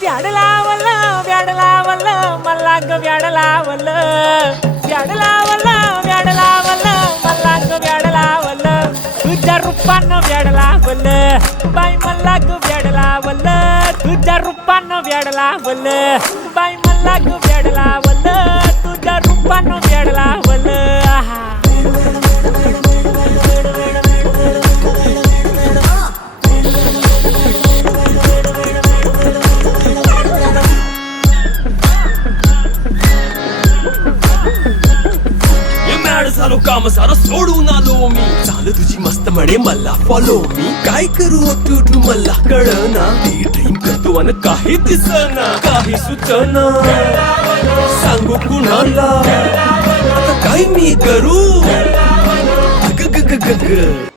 व्याड लावलं व्याड लावलं मला ग व्याड लावलं व्याड लावलं व्याड लावलं मला ग व्याड लावलं तुझ्या रूपानं व्याड लावलं बाई मला ग व्याड लावलं तुझ्या रूपानं व्याड लावलं बाई मला ग व्याड लावलं तुझ्या रूपानं व्याड लावलं आहा झालो काम सारा सोडून आलो मी झालं तुझी मस्त म्हणे मला फॉलो मी काय करू तू मला कळना ते ड्रीम करतो आणि काही दिसना काही सुचना सांगू कुणाला आता काय मी करू ग ग ग ग ग